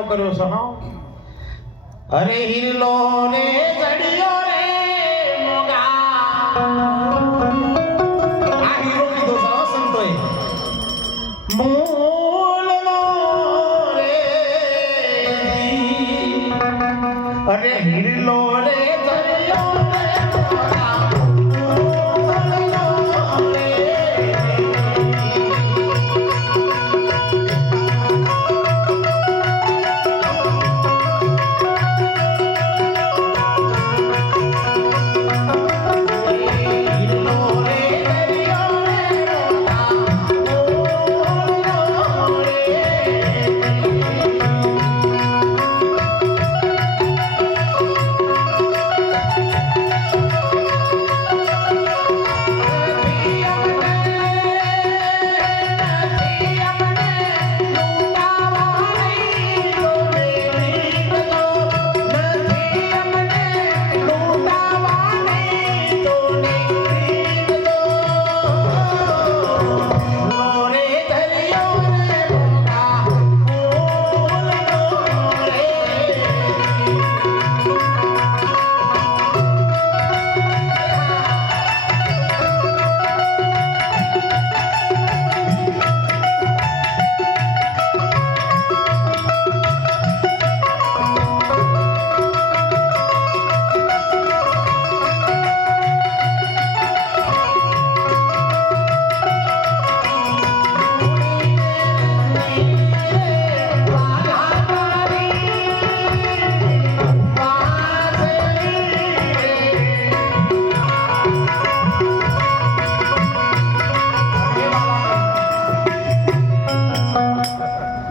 ઈશારો કર્યો છે હા અરે હિરલો રે જડિયો રે મોગા આ હીરો કીધો છે સંતોએ મૂલનો રે અરે હિરલો રે જડિયો રે મોગા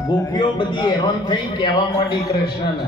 ગોપીઓ બધી હેરાન થઈ કહેવા માંડી કૃષ્ણને